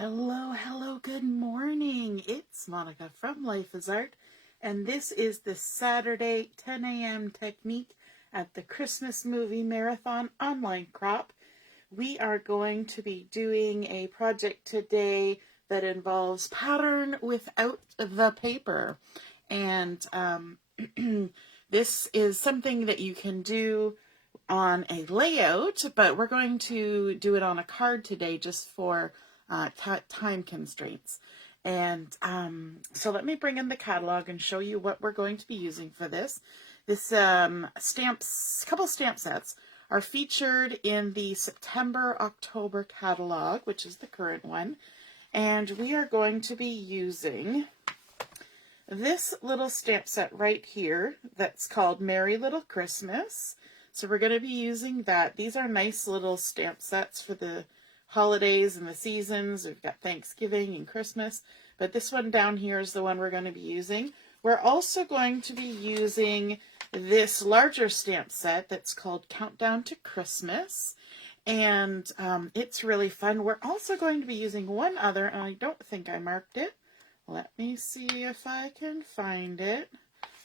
Hello, good morning. It's Monica from Life is Art, and this is the Saturday 10 a.m. technique at the Christmas Movie Marathon online crop. We are going to be doing a project today that involves pattern without the paper. And this is something that you can do on a layout, but we're going to do it on a card today just for time constraints. And so let me bring in the catalog and show you what we're going to be using for this. This couple stamp sets are featured in the September-October catalog, which is the current one. And we are going to be using this little stamp set right here that's called Merry Little Christmas. So we're going to be using that. These are nice little stamp sets for the holidays and the seasons. We've got Thanksgiving and Christmas, but this one down here is the one we're going to be using. We're also going to be using this larger stamp set that's called Countdown to Christmas, and it's really fun. We're also going to be using one other, and I don't think I marked it. Let me see if I can find it.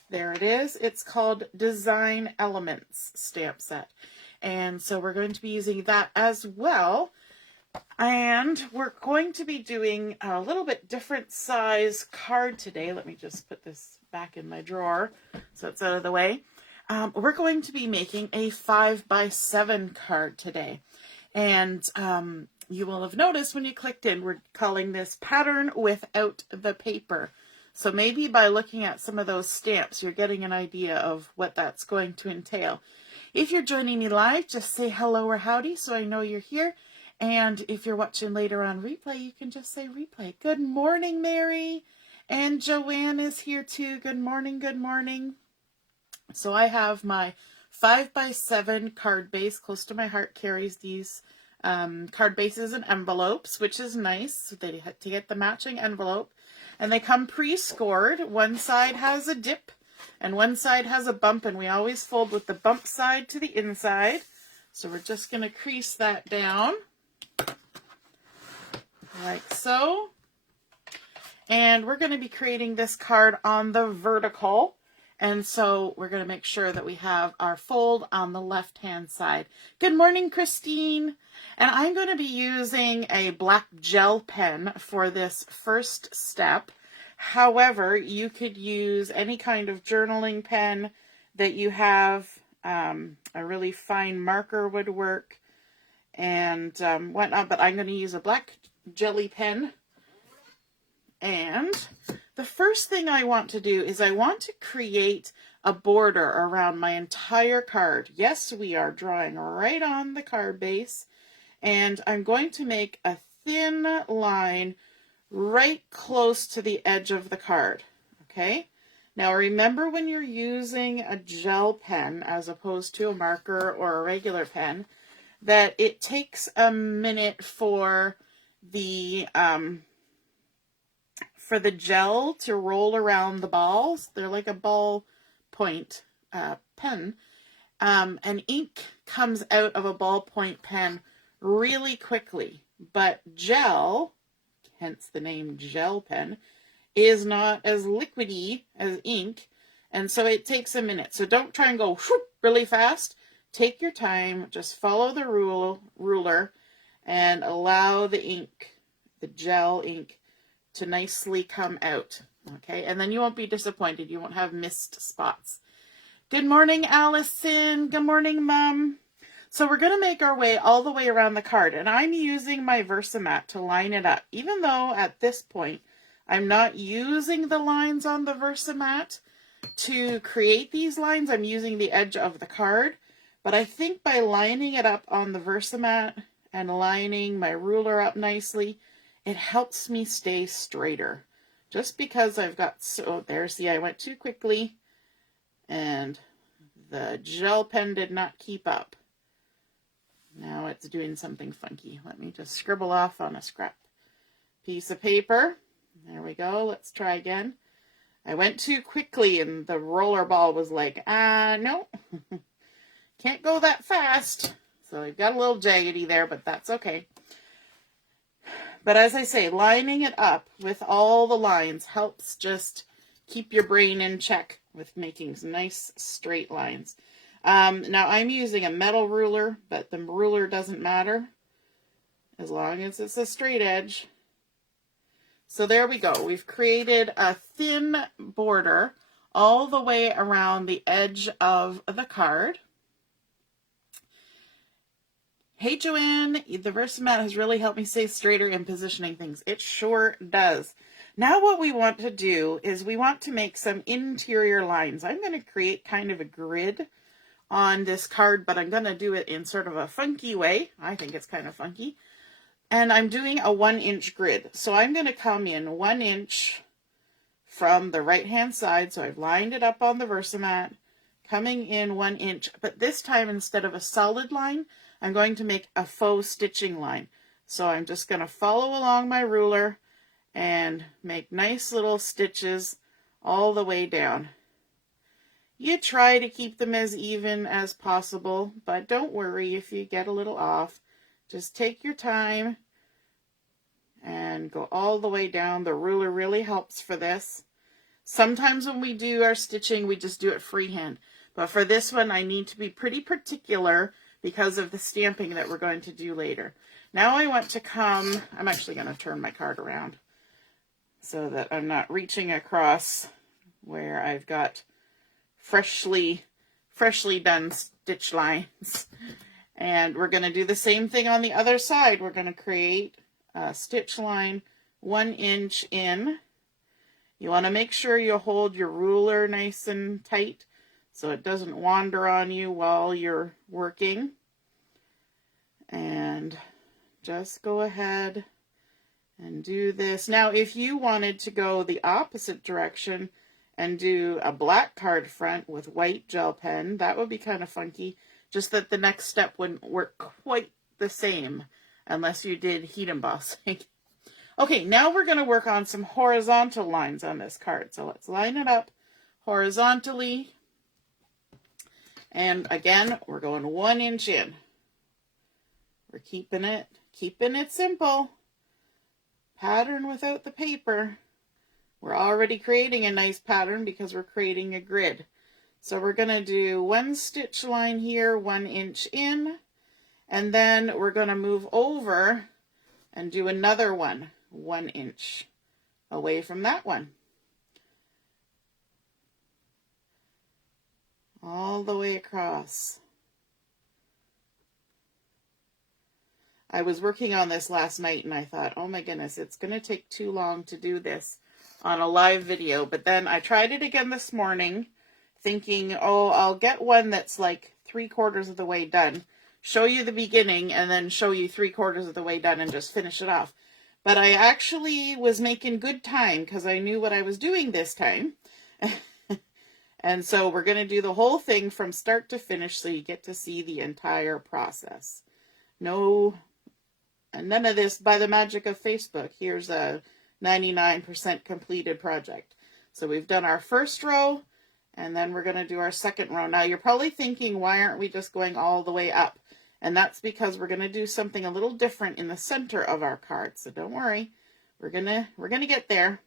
There it is. It's called Design Elements stamp set, and so we're going to be using that as well. And we're going to be doing a little bit different size card today. Let me just put this back in my drawer so it's out of the way. We're going to be making a 5x7 card today. And you will have noticed when you clicked in, we're calling this Pattern Without the Paper. So maybe by looking at some of those stamps, you're getting an idea of what that's going to entail. If you're joining me live, just say hello or howdy so I know you're here. And if you're watching later on replay, you can just say replay. Good morning, Mary. And Joanne is here too. Good morning, good morning. So I have my 5x7 card base. Close to my heart carries these card bases and envelopes, which is nice. So they had to get the matching envelope. And they come pre-scored. One side has a dip and one side has a bump. And we always fold with the bump side to the inside. So we're just going to crease that down. Like so. And we're going to be creating this card on the vertical. And so we're going to make sure that we have our fold on the left-hand side. Good morning, Christine. And I'm going to be using a black gel pen for this first step. However, you could use any kind of journaling pen that you have. A really fine marker would work and whatnot, but I'm going to use a black jelly pen. And the first thing I want to do is I want to create a border around my entire card. Yes, we are drawing right on the card base, and I'm going to make a thin line right close to the edge of the card. Okay, now remember, when you're using a gel pen as opposed to a marker or a regular pen, that it takes a minute for the gel to roll around the balls. They're like a ball point pen. And ink comes out of a ballpoint pen really quickly. But gel, hence the name gel pen, is not as liquidy as ink. And so it takes a minute. So don't try and go whoop, really fast. Take your time. Just follow the ruler and allow the ink, the gel ink, to nicely come out. Okay, and then you won't be disappointed. You won't have missed spots. Good morning, Allison. Good morning, Mom. So we're going to make our way all the way around the card, and I'm using my Versamat to line it up. Even though at this point I'm not using the lines on the Versamat to create these lines, I'm using the edge of the card. But I think by lining it up on the Versamat and lining my ruler up nicely, it helps me stay straighter. Just because I've got, so there, see, I went too quickly and the gel pen did not keep up. Now it's doing something funky. Let me just scribble off on a scrap piece of paper. There we go. Let's try again. I went too quickly and the roller ball was like, no, can't go that fast. So I've got a little jaggedy there, but that's okay. But as I say, lining it up with all the lines helps just keep your brain in check with making some nice straight lines. Now I'm using a metal ruler, but the ruler doesn't matter as long as it's a straight edge. So there we go. We've created a thin border all the way around the edge of the card. Hey Joanne, the Versamat has really helped me stay straighter in positioning things. It sure does. Now what we want to do is we want to make some interior lines. I'm going to create kind of a grid on this card, but I'm going to do it in sort of a funky way. I think it's kind of funky. And I'm doing a 1-inch grid. So I'm going to come in 1 inch from the right-hand side. So I've lined it up on the Versamat, coming in 1 inch. But this time, instead of a solid line, I'm going to make a faux stitching line. So I'm just going to follow along my ruler and make nice little stitches all the way down. You try to keep them as even as possible, but don't worry if you get a little off. Just take your time and go all the way down. The ruler really helps for this. Sometimes when we do our stitching, we just do it freehand. But for this one, I need to be pretty particular because of the stamping that we're going to do later. Now I want to come, I'm actually going to turn my card around so that I'm not reaching across where I've got freshly done stitch lines. And we're going to do the same thing on the other side. We're going to create a stitch line 1 inch in. You want to make sure you hold your ruler nice and tight so it doesn't wander on you while you're working. And just go ahead and do this. Now, if you wanted to go the opposite direction and do a black card front with white gel pen, that would be kind of funky. Just that the next step wouldn't work quite the same unless you did heat embossing. Okay, now we're going to work on some horizontal lines on this card. So let's line it up horizontally. And again, we're going 1 inch in. We're keeping it simple. Pattern without the paper. We're already creating a nice pattern because we're creating a grid. So we're going to do 1 stitch line here, 1 inch in, and then we're going to move over and do another one, 1 inch away from that one. All the way across. I was working on this last night and I thought, oh my goodness, it's going to take too long to do this on a live video. But then I tried it again this morning thinking, oh, I'll get one that's like 3/4 of the way done, show you the beginning and then show you 3/4 of the way done and just finish it off. But I actually was making good time because I knew what I was doing this time. And so we're going to do the whole thing from start to finish so you get to see the entire process. None of this by the magic of Facebook. Here's a 99% completed project. So we've done our first row, and then we're going to do our second row. Now you're probably thinking, why aren't we just going all the way up? And that's because we're going to do something a little different in the center of our card. So don't worry, we're gonna get there.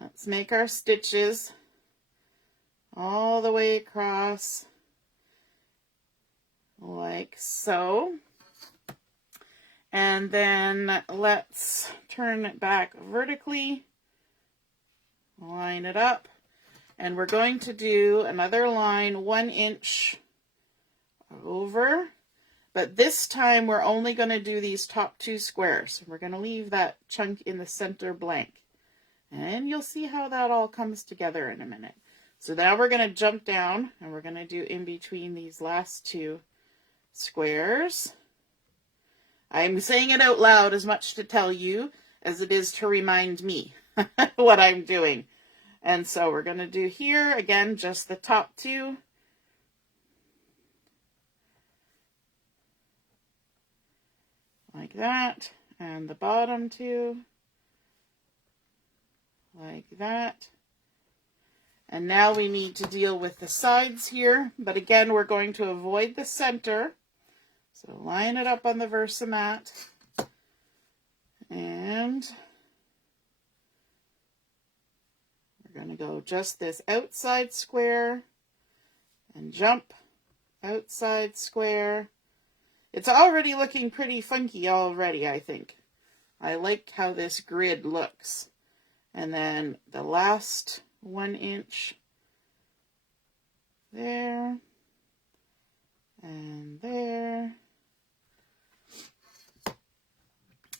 Let's make our stitches all the way across like so. And then let's turn it back vertically, line it up, and we're going to do another line 1 inch over, but this time we're only going to do these top 2 squares. We're going to leave that chunk in the center blank, and you'll see how that all comes together in a minute. So now we're going to jump down, and we're going to do in between these last 2 squares. I'm saying it out loud as much to tell you as it is to remind me what I'm doing. And so we're going to do here, again, just the top 2. Like that. And the bottom 2. Like that. And now we need to deal with the sides here. But again, we're going to avoid the center. So line it up on the Versamat And we're going to go just this outside square and jump, outside square. It's already looking pretty funky already, I think. I like how this grid looks. And then the last 1 inch there and there.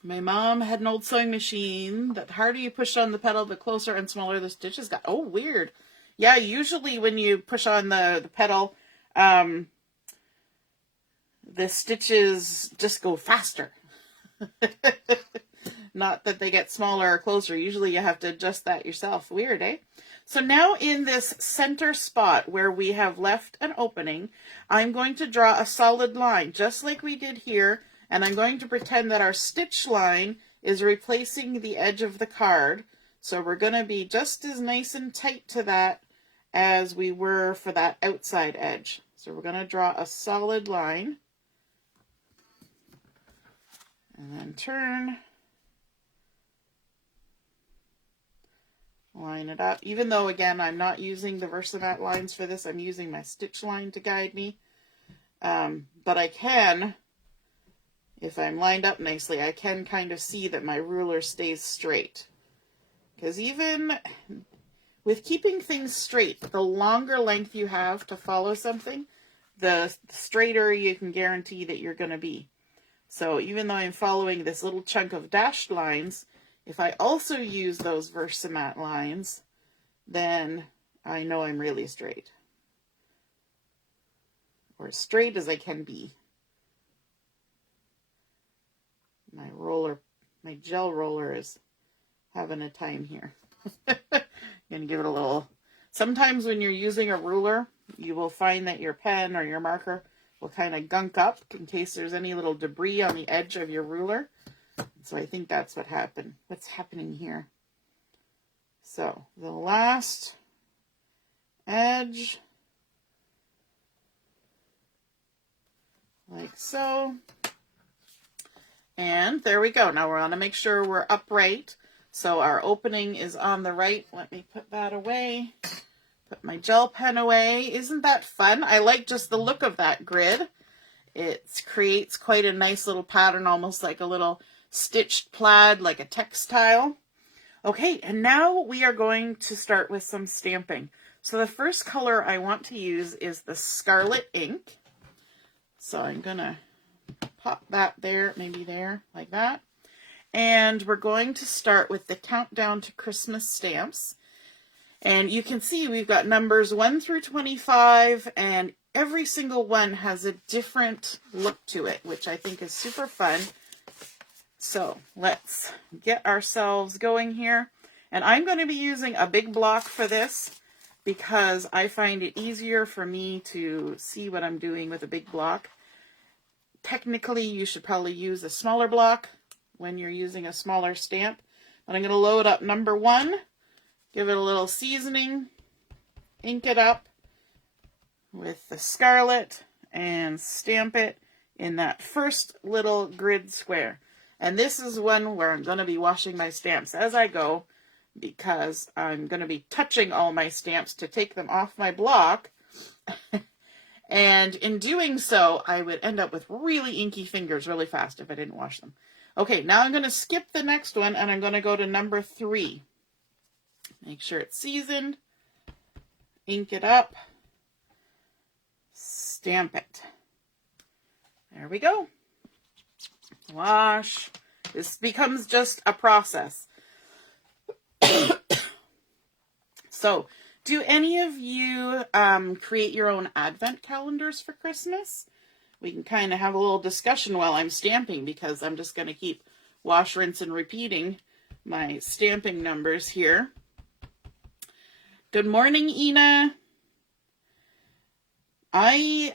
My mom had an old sewing machine that the harder you push on the pedal, the closer and smaller the stitches got. Oh, weird. Yeah, usually when you push on the pedal, the stitches just go faster. Not that they get smaller or closer. Usually you have to adjust that yourself. Weird, eh? So now in this center spot where we have left an opening, I'm going to draw a solid line, just like we did here, and I'm going to pretend that our stitch line is replacing the edge of the card. So we're going to be just as nice and tight to that as we were for that outside edge. So we're going to draw a solid line. And then turn. Line it up. Even though, again, I'm not using the Versamat lines for this, I'm using my stitch line to guide me. But I can, if I'm lined up nicely, I can kind of see that my ruler stays straight. Because even with keeping things straight, the longer length you have to follow something, the straighter you can guarantee that you're going to be. So even though I'm following this little chunk of dashed lines, if I also use those Versamat lines, then I know I'm really straight. Or as straight as I can be. My gel roller is having a time here. Going to give it a little... Sometimes when you're using a ruler, you will find that your pen or your marker will kind of gunk up in case there's any little debris on the edge of your ruler. So I think that's what's happening here. So the last edge, like so. And there we go. Now we're going to make sure we're upright. So our opening is on the right. Let me put that away. Put my gel pen away. Isn't that fun? I like just the look of that grid. It creates quite a nice little pattern, almost like a little stitched plaid, like a textile. Okay, and now we are going to start with some stamping. So the first color I want to use is the Scarlet ink. So I'm going to pop that there, maybe there, like that. And we're going to start with the Countdown to Christmas stamps. And you can see we've got numbers 1 through 25, and every single one has a different look to it, which I think is super fun. So let's get ourselves going here. And I'm going to be using a big block for this because I find it easier for me to see what I'm doing with a big block. Technically, you should probably use a smaller block when you're using a smaller stamp. But I'm going to load up number 1, give it a little seasoning, ink it up with the Scarlet, and stamp it in that first little grid square. And this is one where I'm going to be washing my stamps as I go, because I'm going to be touching all my stamps to take them off my block. And in doing so, I would end up with really inky fingers really fast if I didn't wash them. Okay, now I'm going to skip the next one, and I'm going to go to number 3. Make sure it's seasoned. Ink it up. Stamp it. There we go. Wash. This becomes just a process. So, do any of you create your own advent calendars for Christmas? We can kind of have a little discussion while I'm stamping, because I'm just going to keep wash, rinse, and repeating my stamping numbers here. Good morning, Ina. I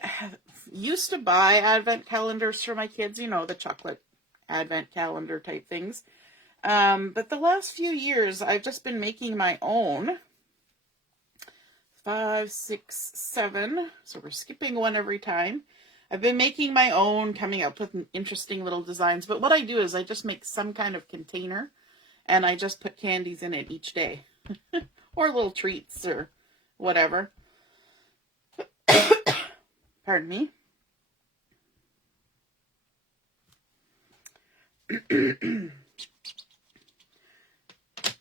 used to buy advent calendars for my kids, you know, the chocolate advent calendar type things. But the last few years, I've just been making my own. 5, 6, 7. So we're skipping one every time. I've been making my own, coming up with interesting little designs. But what I do is I just make some kind of container, and I just put candies in it each day. Or little treats or whatever. Pardon me.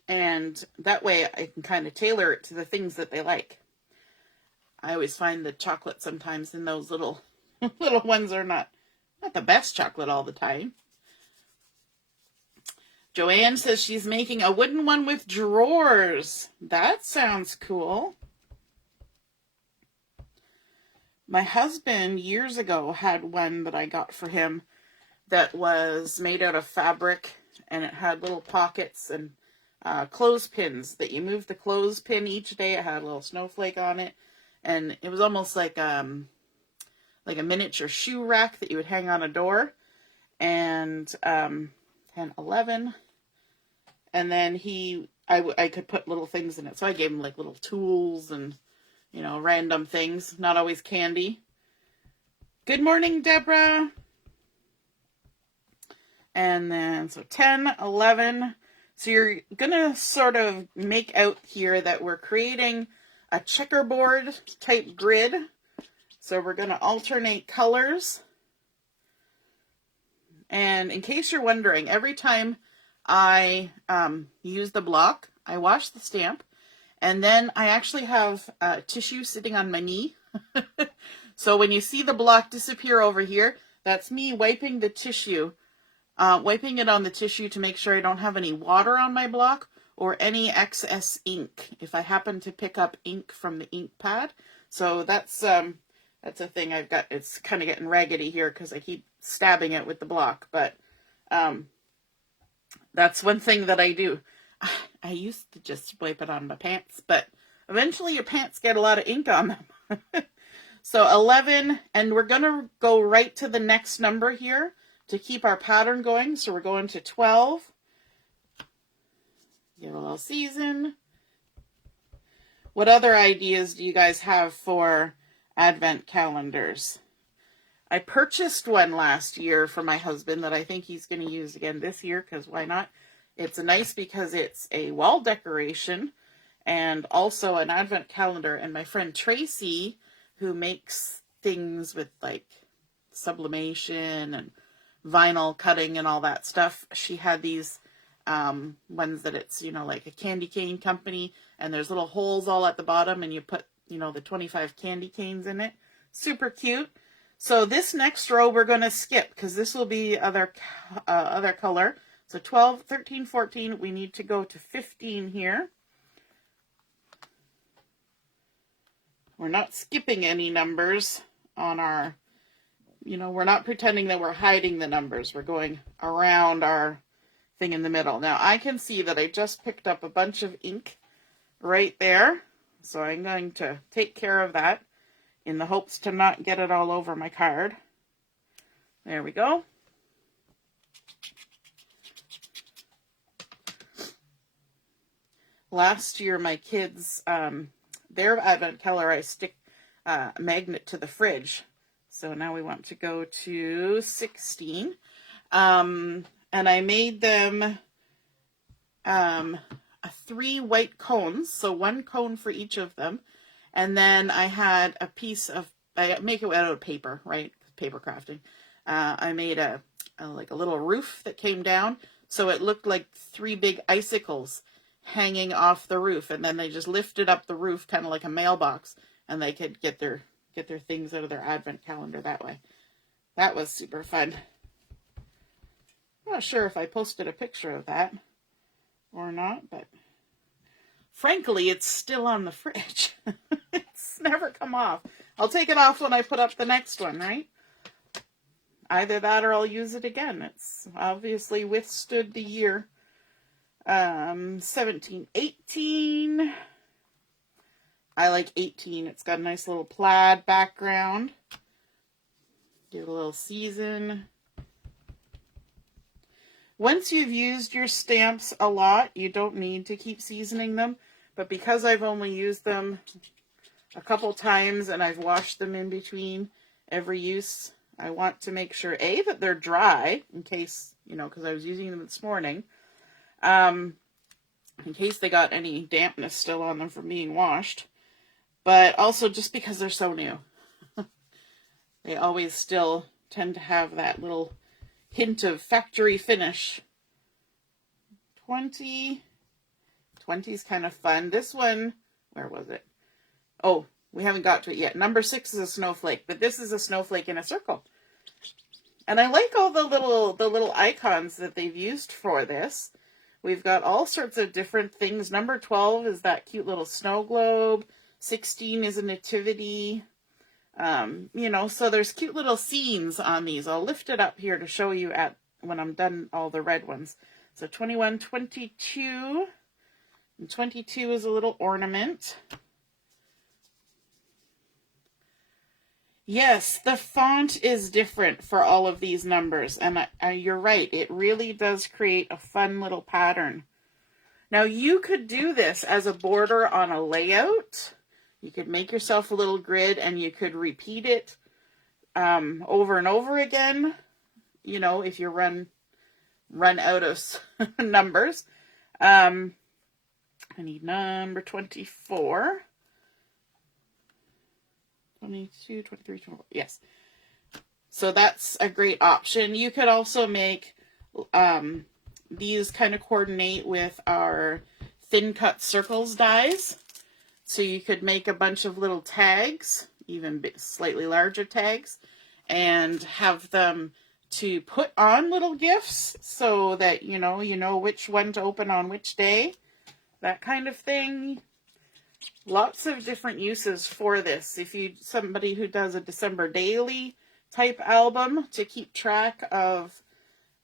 And that way I can kind of tailor it to the things that they like. I always find the chocolate sometimes in those little little ones are not the best chocolate all the time. Joanne says she's making a wooden one with drawers. That sounds cool. My husband years ago had one that I got for him that was made out of fabric, and it had little pockets and clothespins that you move the clothespin each day. It had a little snowflake on it, and it was almost like a miniature shoe rack that you would hang on a door. And 10, 11, and then I could put little things in it. So I gave him like little tools and, you know, random things, not always candy. Good morning, Deborah. And then, so 10, 11. So you're going to sort of make out here that we're creating a checkerboard type grid. So we're going to alternate colors. And in case you're wondering, every time I use the block, I wash the stamp, and then I actually have tissue sitting on my knee. So when you see the block disappear over here, that's me wiping the tissue, wiping it on the tissue to make sure I don't have any water on my block or any excess ink if I happen to pick up ink from the ink pad. So that's a thing I've got. It's kind of getting raggedy here because I keep stabbing it with the block, but that's one thing that I do. I used to just wipe it on my pants, but eventually your pants get a lot of ink on them. So 11, and we're going to go right to the next number here to keep our pattern going. So we're going to 12. Give a little season. What other ideas do you guys have for advent calendars? I purchased one last year for my husband that I think he's going to use again this year, because why not? It's nice because it's a wall decoration and also an advent calendar. And my friend Tracy, who makes things with like sublimation and vinyl cutting and all that stuff, she had these ones that it's, you know, like a candy cane company, and there's little holes all at the bottom, and you put, you know, the 25 candy canes in it. Super cute. So this next row we're going to skip because this will be other color. So 12, 13, 14, we need to go to 15 here. We're not skipping any numbers on our, you know, we're not pretending that we're hiding the numbers. We're going around our thing in the middle. Now I can see that I just picked up a bunch of ink right there. So I'm going to take care of that in the hopes to not get it all over my card. There we go. Last year, my kids, their advent calendar, I stick a magnet to the fridge. So now we want to go to 16. And I made them 3 white cones, so 1 cone for each of them. And then I had a piece of, I make it out of paper, right? Paper crafting. I made a little roof that came down, so it looked like 3 big icicles hanging off the roof, and then they just lifted up the roof, kind of like a mailbox, and they could get their things out of their advent calendar that way. That was super fun. I'm not sure if I posted a picture of that or not, but frankly, it's still on the fridge. It's never come off. I'll take it off when I put up the next one, right? Either that or I'll use it again. It's obviously withstood the year. 17, 18. I like 18. It's got a nice little plaid background. Give a little season. Once you've used your stamps a lot, you don't need to keep seasoning them. But because I've only used them a couple times and I've washed them in between every use, I want to make sure, A, that they're dry, in case, you know, because I was using them this morning, in case they got any dampness still on them from being washed, but also just because they're so new. They always still tend to have that little hint of factory finish. 20 is kind of fun. This one, where was it? Oh, we haven't got to it yet. Number 6 is a snowflake, but this is a snowflake in a circle. And I like all the little icons that they've used for this. We've got all sorts of different things. Number 12 is that cute little snow globe. 16 is a nativity. You know, so there's cute little scenes on these. I'll lift it up here to show you when I'm done all the red ones. So 21, 22. And 22 is a little ornament. Yes, the font is different for all of these numbers, and you're right, it really does create a fun little pattern. Now, you could do this as a border on a layout. You could make yourself a little grid, and you could repeat it over and over again, you know, if you run out of numbers. I need number 24. 22, 23, 24. Yes. So that's a great option. You could also make these kind of coordinate with our thin cut circles dies. So you could make a bunch of little tags, even slightly larger tags, and have them to put on little gifts so that you know which one to open on which day. That kind of thing. Lots of different uses for this. If you somebody who does a December daily type album to keep track of,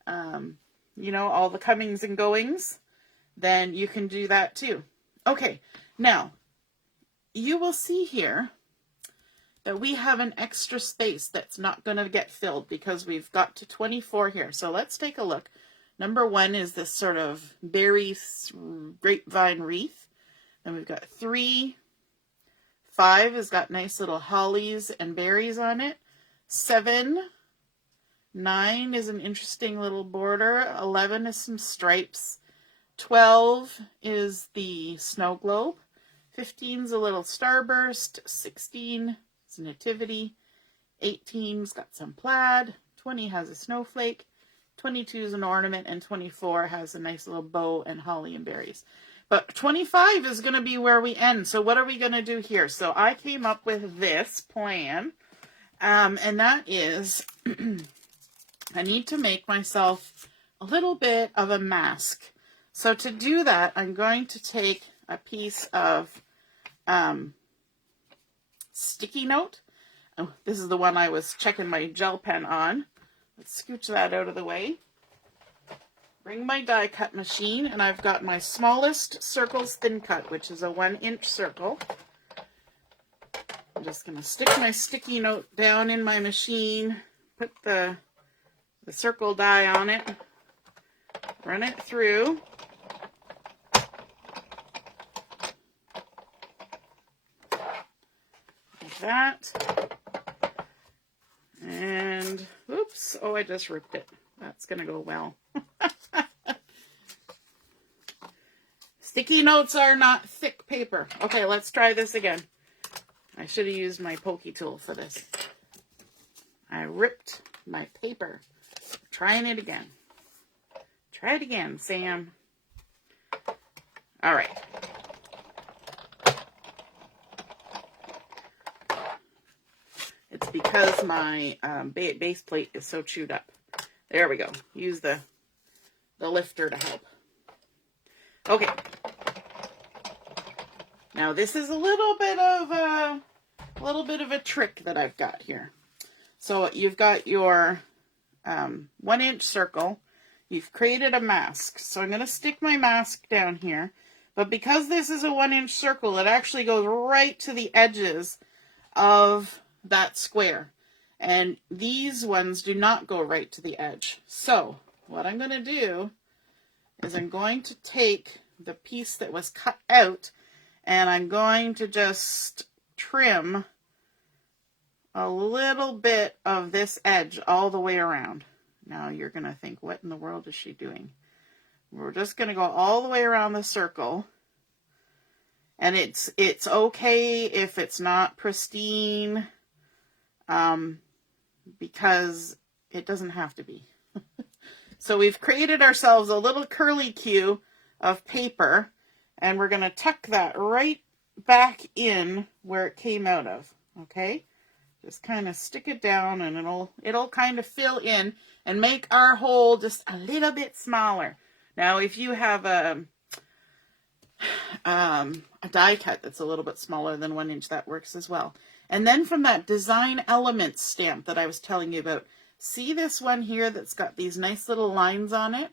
you know, all the comings and goings, then you can do that too. Okay, now you will see here that we have an extra space that's not going to get filled because we've got to 24 here. So let's take a look. Number 1 is this sort of berry grapevine wreath. And we've got 3, 5 has got nice little hollies and berries on it. 7, 9 is an interesting little border. 11 is some stripes. 12 is the snow globe. 15 is a little starburst. 16 is a nativity. 18's got some plaid. 20 has a snowflake. 22 is an ornament. And 24 has a nice little bow and holly and berries. But 25 is going to be where we end. So what are we going to do here? So I came up with this plan. And that is, I need to make myself a little bit of a mask. So to do that, I'm going to take a piece of sticky note. Oh, this is the one I was checking my gel pen on. Let's scooch that out of the way. Bring my die cut machine, and I've got my smallest circles thin cut, which is a 1-inch circle. I'm just going to stick my sticky note down in my machine, put the circle die on it, run it through. Like that. And, oops, oh, I just ripped it. That's going to go well. Sticky notes are not thick paper. Okay, let's try this again. I should have used my pokey tool for this. I ripped my paper. Trying it again. Try it again, Sam. All right. It's because my base plate is so chewed up. There we go. Use the lifter to help. Okay. Now this is a little bit of a trick that I've got here. So you've got your 1-inch circle. You've created a mask. So I'm going to stick my mask down here. But because this is a 1-inch circle, it actually goes right to the edges of that square. And these ones do not go right to the edge. So what I'm going to do is I'm going to take the piece that was cut out and I'm going to just trim a little bit of this edge all the way around. Now you're going to think, what in the world is she doing? We're just going to go all the way around the circle. And it's okay if it's not pristine, because it doesn't have to be. So we've created ourselves a little curly Q of paper, and we're going to tuck that right back in where it came out of, okay? Just kind of stick it down, and it'll kind of fill in and make our hole just a little bit smaller. Now, if you have a die cut that's a little bit smaller than 1 inch, that works as well. And then from that design elements stamp that I was telling you about, see this one here that's got these nice little lines on it?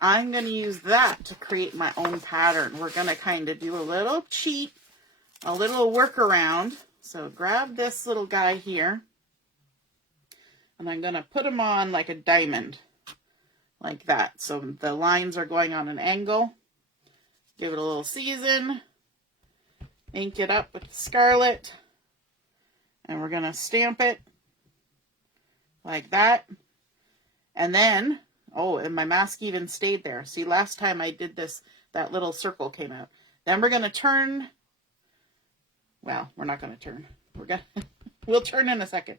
I'm going to use that to create my own pattern. We're going to kind of do a little cheat, a little workaround. So grab this little guy here, and I'm going to put him on like a diamond, like that. So the lines are going on an angle. Give it a little season, ink it up with Scarlet, and we're going to stamp it like that. And then, oh, and my mask even stayed there. See, last time I did this, that little circle came out. Then we're going to turn, well, we're not going to turn. We'll turn in a second.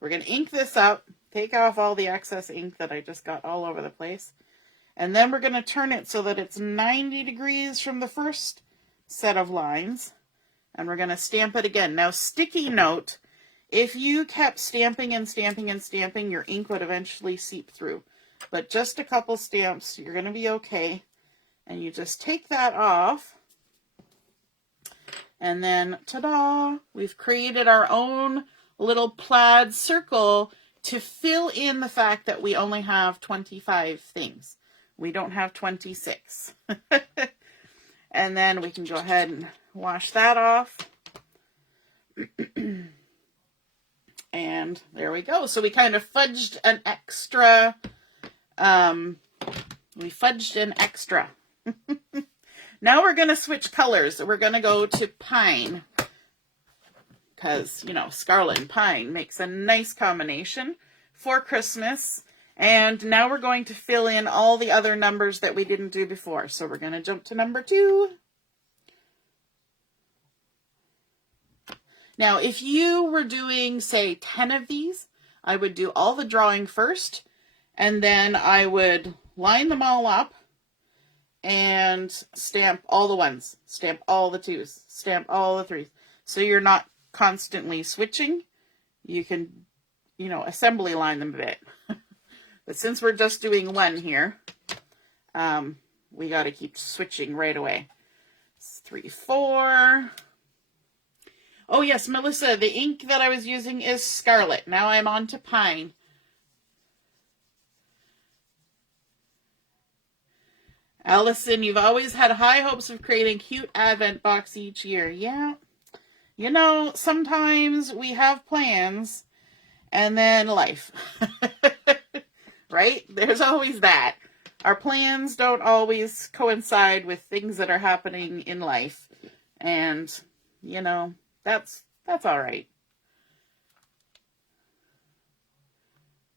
We're going to ink this up, take off all the excess ink that I just got all over the place. And then we're going to turn it so that it's 90 degrees from the first set of lines. And we're going to stamp it again. Now, sticky note, if you kept stamping and stamping and stamping, your ink would eventually seep through. But just a couple stamps, you're going to be okay. And you just take that off. And then, ta-da, we've created our own little plaid circle to fill in the fact that we only have 25 things. We don't have 26. And then we can go ahead and wash that off. And there we go. So we kind of fudged an extra. Now we're going to switch colors. We're going to go to pine. Because, you know, scarlet and pine makes a nice combination for Christmas. And now we're going to fill in all the other numbers that we didn't do before. So we're going to jump to number 2. Now, if you were doing, say, 10 of these, I would do all the drawing first, and then I would line them all up and stamp all the 1s, stamp all the 2s, stamp all the 3s. So you're not constantly switching. You can, you know, assembly line them a bit. But since we're just doing 1 here, we got to keep switching right away. 3, 4. Oh yes, Melissa, the ink that I was using is Scarlet. Now I'm on to pine. Allison, you've always had high hopes of creating a cute advent box each year. Yeah. You know, sometimes we have plans and then life. Right? There's always that. Our plans don't always coincide with things that are happening in life. And, you know, that's all right.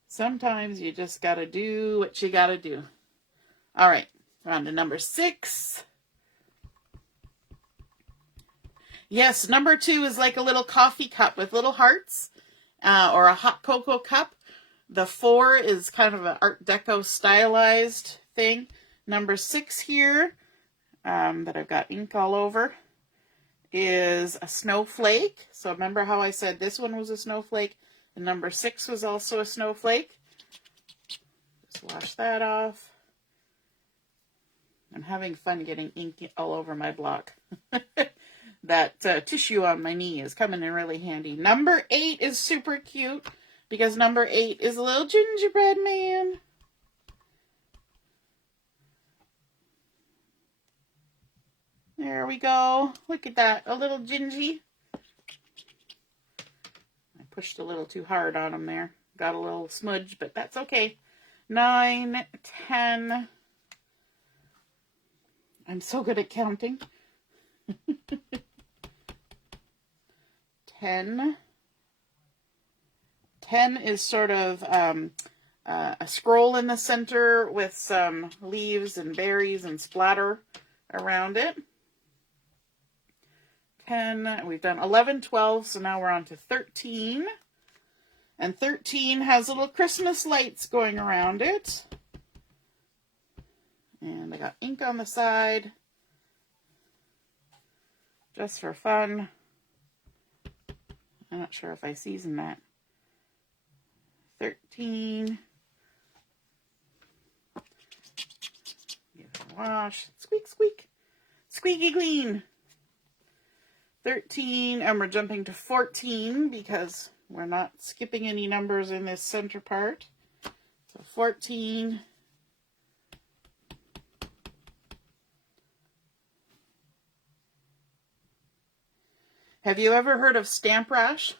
Sometimes you just got to do what you got to do. All right. We're on to number 6. Yes, number 2 is like a little coffee cup with little hearts, or a hot cocoa cup. The 4 is kind of an Art Deco stylized thing. Number 6 here, that I've got ink all over, is a snowflake. So remember how I said this one was a snowflake, and number 6 was also a snowflake. Just wash that off. I'm having fun getting ink all over my block. That tissue on my knee is coming in really handy. Number 8 is super cute because number 8 is a little gingerbread man. There we go. Look at that. A little gingy. I pushed a little too hard on him there. Got a little smudge, but that's okay. 9, 10. I'm so good at counting. 10, 10 is sort of a scroll in the center with some leaves and berries and splatter around it. 10, we've done 11, 12, so now we're on to 13. And 13 has little Christmas lights going around it. And I got ink on the side, just for fun. I'm not sure if I seasoned that. 13. Give it a wash. Squeak, squeak. Squeaky clean. 13, and we're jumping to 14 because we're not skipping any numbers in this center part. So 14. Have you ever heard of stamp rash?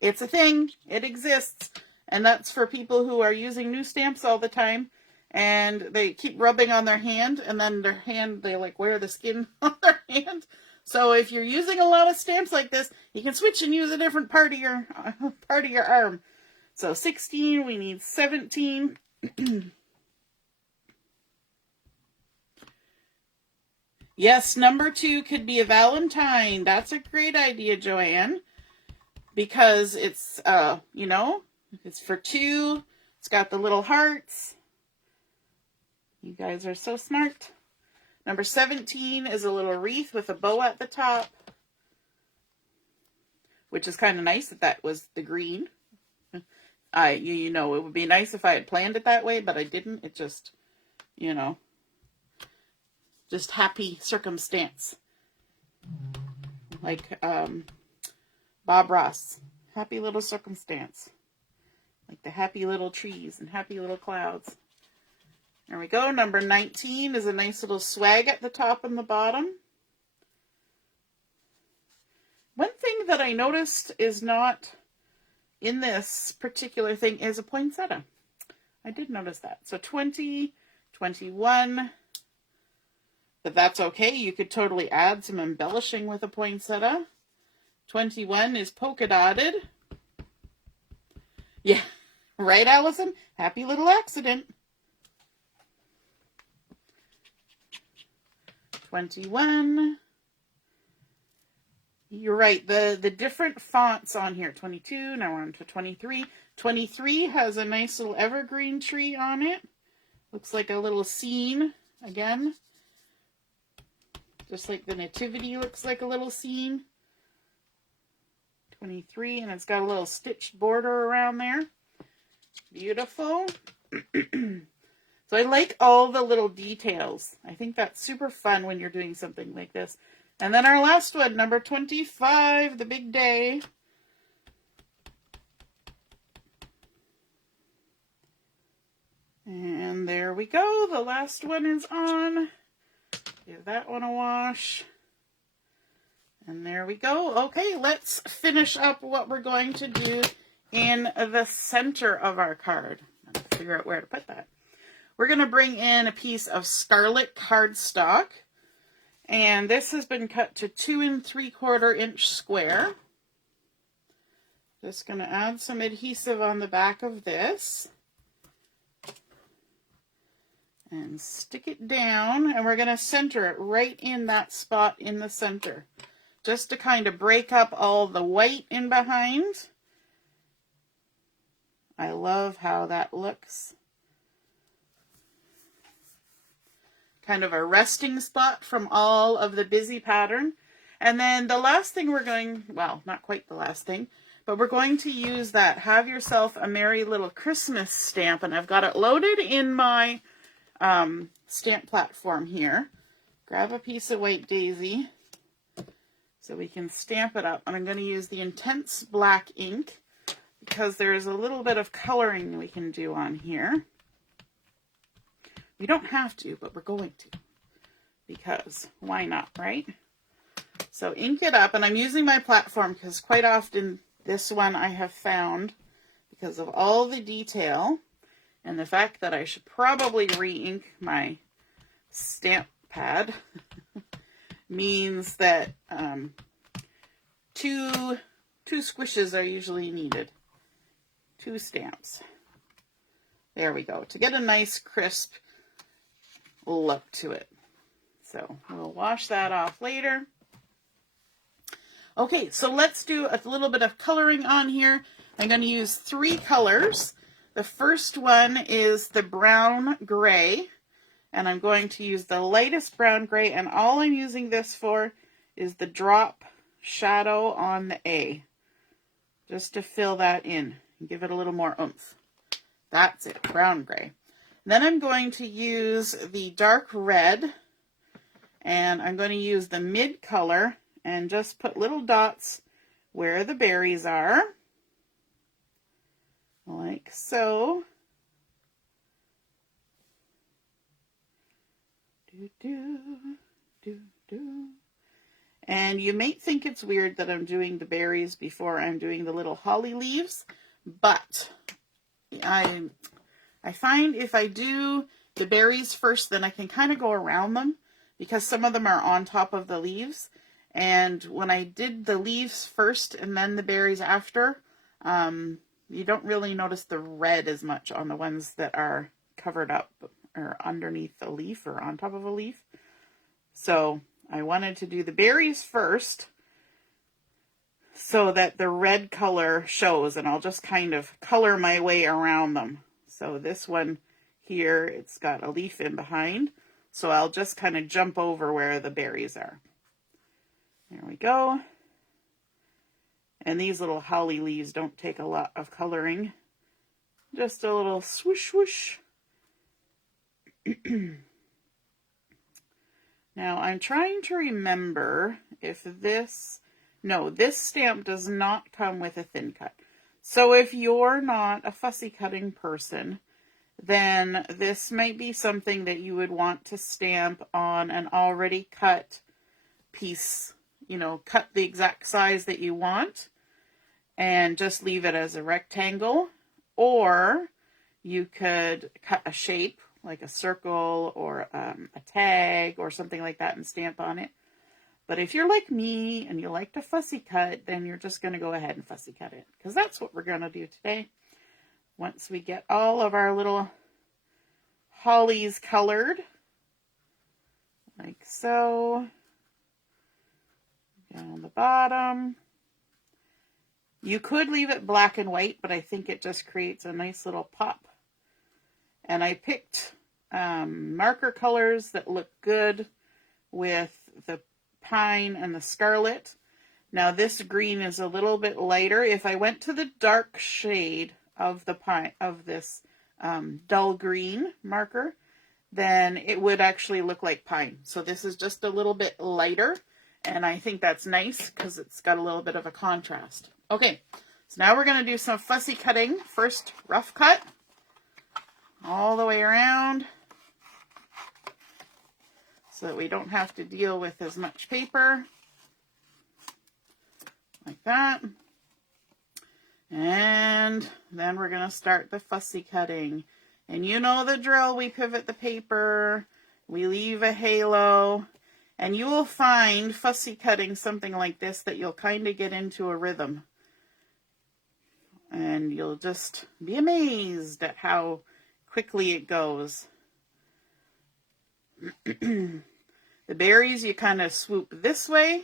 It's a thing. It exists. And that's for people who are using new stamps all the time. And they keep rubbing on their hand. And then their hand, they like wear the skin on their hand. So if you're using a lot of stamps like this, you can switch and use a different part of your arm. So 16, we need 17. Yes, number 2 could be a Valentine. That's a great idea, Joanne. Because it's, you know, it's for 2. It's got the little hearts. You guys are so smart. Number 17 is a little wreath with a bow at the top. Which is kind of nice that was the green. You know, it would be nice if I had planned it that way, but I didn't. It just, you know, just happy circumstance. Like Bob Ross, happy little circumstance. Like the happy little trees and happy little clouds. There we go. Number 19 is a nice little swag at the top and the bottom. One thing that I noticed is not in this particular thing is a poinsettia. I did notice that. So 20, 21, but that's okay. You could totally add some embellishing with a poinsettia. 21 is polka dotted. Yeah, right, Allison? Happy little accident. 21. You're right, the different fonts on here. 22, now we're on to 23. 23 has a nice little evergreen tree on it. Looks like a little scene again. Just like the nativity looks like a little scene. 23, and it's got a little stitched border around there. Beautiful. So I like all the little details. I think that's super fun when you're doing something like this. And then our last one, number 25, the big day. And there we go. The last one is on. Give that one a wash. And there we go. Okay, let's finish up what we're going to do in the center of our card. I'm going to figure out where to put that. We're going to bring in a piece of Scarlet cardstock. And this has been cut to 2 3/4 inch square. Just going to add some adhesive on the back of this. And stick it down. And we're going to center it right in that spot in the center. Just to kind of break up all the white in behind. I love how that looks. Kind of a resting spot from all of the busy pattern. And then the last thing we're going, well, not quite the last thing, but we're going to use that Have Yourself a Merry Little Christmas stamp. And I've got it loaded in my stamp platform here. Grab a piece of white daisy so we can stamp it up. And I'm going to use the Intense Black ink because there's a little bit of coloring we can do on here. We don't have to, but we're going to, because why not, right? So ink it up, and I'm using my platform because quite often this one I have found, because of all the detail and the fact that I should probably re-ink my stamp pad, means that two squishes are usually needed. 2 stamps. There we go, to get a nice crisp look to it. So we'll wash that off later. Okay, so let's do a little bit of coloring on here. I'm going to use 3 colors. The first one is the brown gray, and I'm going to use the lightest brown gray, and all I'm using this for is the drop shadow on the A, just to fill that in and give it a little more oomph. That's it, brown gray. Then I'm going to use the dark red, and I'm going to use the mid color and just put little dots where the berries are, like so. Do, do, do, do. And you may think it's weird that I'm doing the berries before I'm doing the little holly leaves, but I find if I do the berries first, then I can kind of go around them, because some of them are on top of the leaves. And when I did the leaves first and then the berries after, you don't really notice the red as much on the ones that are covered up or underneath a leaf or on top of a leaf. So I wanted to do the berries first so that the red color shows, and I'll just kind of color my way around them. So this one here, it's got a leaf in behind, so I'll just kind of jump over where the berries are. There we go. And these little holly leaves don't take a lot of coloring. Just a little swoosh swoosh. Now I'm trying to remember if this stamp does not come with a thin cut. So if you're not a fussy cutting person, then this might be something that you would want to stamp on an already cut piece. You know, cut the exact size that you want and just leave it as a rectangle. Or you could cut a shape, like a circle or a tag or something like that, and stamp on it. But if you're like me and you like to fussy cut, then you're just going to go ahead and fussy cut it, because that's what we're going to do today. Once we get all of our little hollies colored, like so, down the bottom. You could leave it black and white, but I think it just creates a nice little pop. And I picked marker colors that look good with the pine and the scarlet. Now this green is a little bit lighter. If I went to the dark shade of the pine, of this dull green marker, then it would actually look like pine. So this is just a little bit lighter, and I think that's nice because it's got a little bit of a contrast. Okay, so now we're going to do some fussy cutting. First, rough cut all the way around so that we don't have to deal with as much paper. Like that. And then we're going to start the fussy cutting. And you know the drill. We pivot the paper, we leave a halo, and you will find fussy cutting something like this that you'll kind of get into a rhythm. And you'll just be amazed at how quickly it goes. The berries, you kind of swoop this way,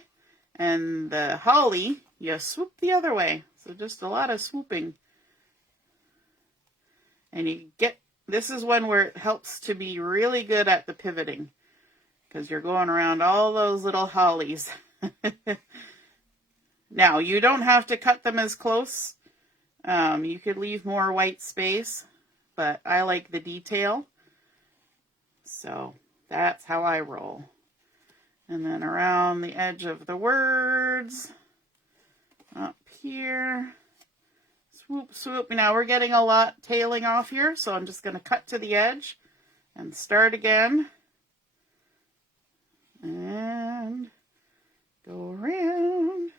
and the holly, you swoop the other way. So just a lot of swooping. And you get, this is one where it helps to be really good at the pivoting, because you're going around all those little hollies. Now, you don't have to cut them as close. You could leave more white space, but I like the detail. So that's how I roll. And then around the edge of the words, up here, swoop, swoop. Now we're getting a lot tailing off here, so I'm just going to cut to the edge and start again. And go around.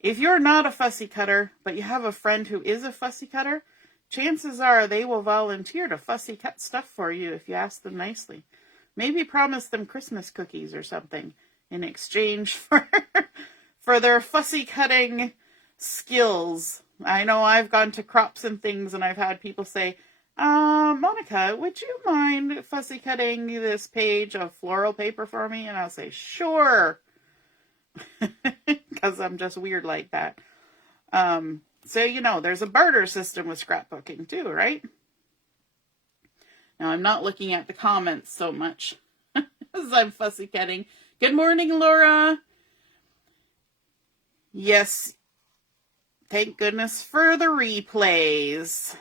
If you're not a fussy cutter, but you have a friend who is a fussy cutter, chances are they will volunteer to fussy cut stuff for you if you ask them nicely. Maybe promise them Christmas cookies or something in exchange for their fussy cutting skills. I know I've gone to crops and things and I've had people say, Monica, would you mind fussy cutting this page of floral paper for me? And I'll say, sure. Because I'm just weird like that. So, you know, there's a barter system with scrapbooking too, right? Now, I'm not looking at the comments so much as I'm fussy cutting. Good morning, Laura. Yes, thank goodness for the replays.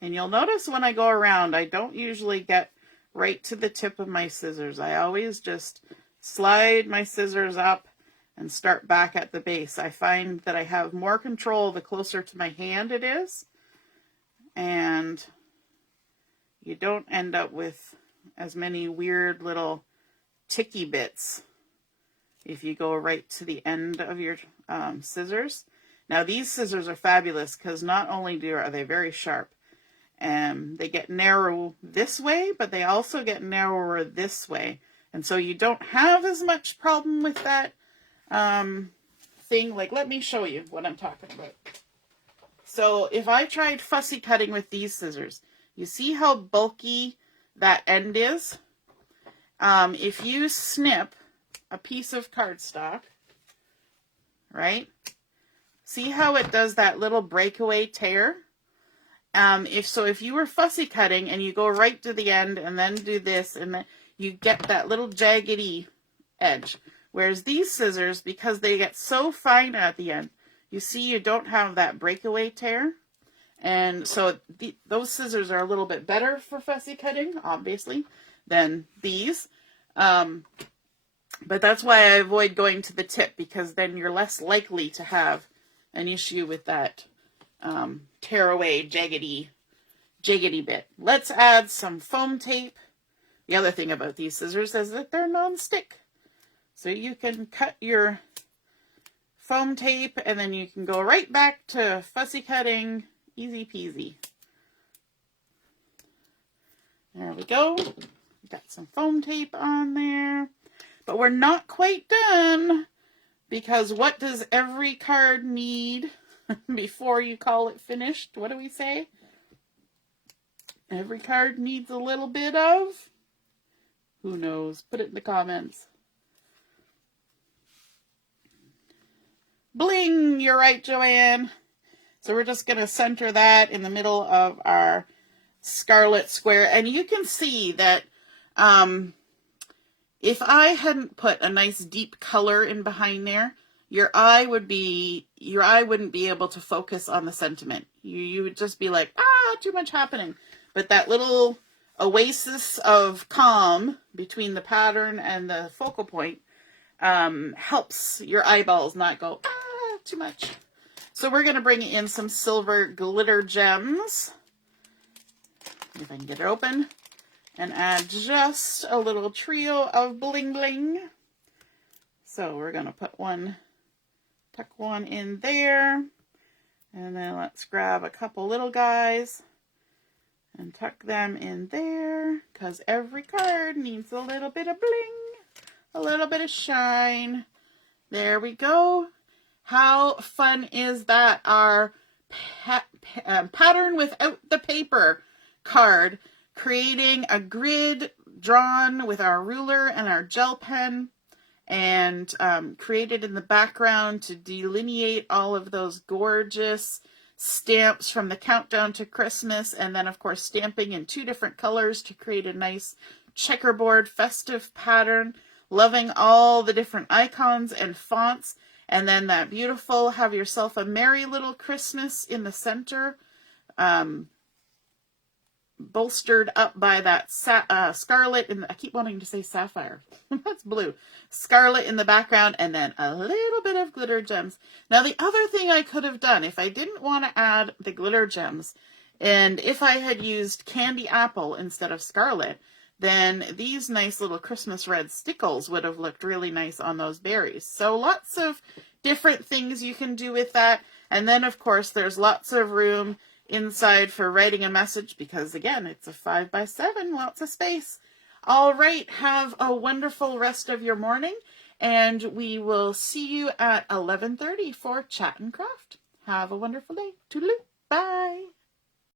And you'll notice when I go around, I don't usually get right to the tip of my scissors. I always just slide my scissors up and start back at the base. I find that I have more control the closer to my hand it is. And you don't end up with as many weird little ticky bits if you go right to the end of your scissors. Now these scissors are fabulous because not only are they very sharp, they get narrow this way, but they also get narrower this way. And so you don't have as much problem with that thing. Like, let me show you what I'm talking about. So if I tried fussy cutting with these scissors, you see how bulky that end is? If you snip a piece of cardstock, right? See how it does that little breakaway tear? If you were fussy cutting and you go right to the end and then do this, and then you get that little jaggedy edge. Whereas these scissors, because they get so fine at the end, you see you don't have that breakaway tear. And so those scissors are a little bit better for fussy cutting, obviously, than these. But that's why I avoid going to the tip, because then you're less likely to have an issue with that tear away jaggedy bit. Let's add some foam tape. The other thing about these scissors is that they're non-stick. So you can cut your foam tape and then you can go right back to fussy cutting. Easy peasy. There we go. Got some foam tape on there. But we're not quite done, because what does every card need before you call it finished? What do we say? Every card needs a little bit of? Who knows? Put it in the comments. Bling! You're right, Joanne. So we're just going to center that in the middle of our Scarlet square. And you can see that if I hadn't put a nice deep color in behind there, your eye wouldn't be able to focus on the sentiment. You would just be like, too much happening. But that little oasis of calm between the pattern and the focal point helps your eyeballs not go, too much. So we're going to bring in some silver glitter gems, if I can get it open, and add just a little trio of bling bling. So we're going to tuck one in there, and then let's grab a couple little guys and tuck them in there, because every card needs a little bit of bling, a little bit of shine. There we go. How fun is that? Our pattern without the paper card, creating a grid drawn with our ruler and our gel pen, and created in the background to delineate all of those gorgeous stamps from the countdown to Christmas, and then of course stamping in 2 different colors to create a nice checkerboard festive pattern, loving all the different icons and fonts. And then that beautiful Have Yourself a Merry Little Christmas in the center, bolstered up by that scarlet, I keep wanting to say sapphire. That's blue. Scarlet in the background, and then a little bit of glitter gems. Now the other thing I could have done, if I didn't want to add the glitter gems, and if I had used candy apple instead of scarlet, then these nice little Christmas red stickles would have looked really nice on those berries. So lots of different things you can do with that. And then, of course, there's lots of room inside for writing a message, because, again, it's a 5x7, lots of space. All right, have a wonderful rest of your morning. And we will see you at 11:30 for Chat and Craft. Have a wonderful day. Toodaloo.